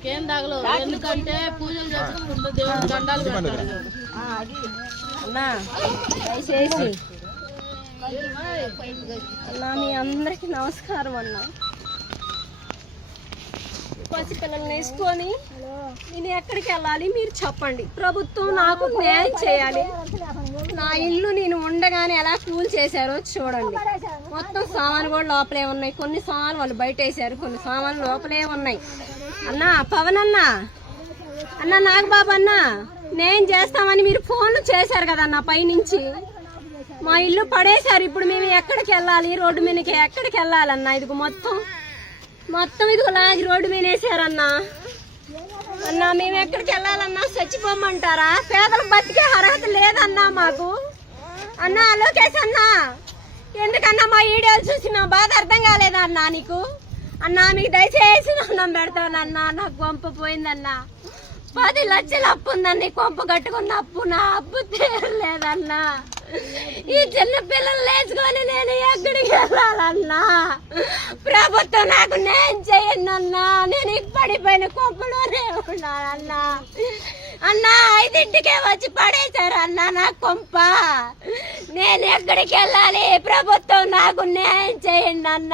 నాకేం తగలవు, ఎందుకంటే పూజలు చేసుకుంటుంటే దేవుడు దండాలు పెడతాడు. అన్నా దయచేసి అన్నా మీ అందరికి నమస్కారం అన్నా. పసిపిల్లల్ని వేసుకొని నేను ఎక్కడికి వెళ్ళాలి మీరు చెప్పండి. ప్రభుత్వం నాకు న్యాయం చేయాలి. నా ఇల్లు నేను ఉండగానే ఎలా కూల్ చేశారో చూడండి. మొత్తం సామాన్లు కూడా లోపలే ఉన్నాయి. కొన్ని సామాన్లు వాళ్ళు బయట వేసారు, కొన్ని సామాన్లు లోపలే ఉన్నాయి. అన్నా పవన్ అన్నా, అన్నా నాగబాబు అన్నా, నేను చేస్తామని మీరు ఫోన్లు చేశారు కదన్నా పైనుంచి. మా ఇల్లు పడేశారు. ఇప్పుడు మేము ఎక్కడికి వెళ్ళాలి? రోడ్డు మీదకి ఎక్కడికి వెళ్ళాలన్నా? ఇదిగో మొత్తం ఇదిగో లాగి రోడ్డు మీద వేసారన్నా. అన్నా మేము ఎక్కడికి వెళ్ళాలన్నా? చచ్చిపోమంటారా? పేదలు బతికే అర్హత లేదన్నా మాకు. అన్నా లోకేష్ అన్నా, ఎందుకన్నా మా వీడియోలు చూసి నా బాధ అర్థం కాలేదా అన్నా నీకు? అన్నా మీకు దయచేసి అన్నం పెడతానన్నా. నాకు కొంప పోయిందన్నా. 10 లక్షలు అప్పు ఉందన్న, కొంప కట్టుకున్న అప్పు. నా అప్పు తీరలేదన్నా. ఈ చిన్న పిల్లలు లేచుకొని నేను ఎక్కడికి వెళ్ళాలన్నా? ప్రభుత్వం నాకు న్యాయం చేయండి అన్నా. నేను పడిపోయిన కొంపలోనే ఉన్నానన్నా. అన్నా 5ంటికే వచ్చి పడేశారు అన్నా నా కొంప. నేను ఎక్కడికి వెళ్ళాలి? ప్రభుత్వం నాకు న్యాయం చేయండి అన్నా.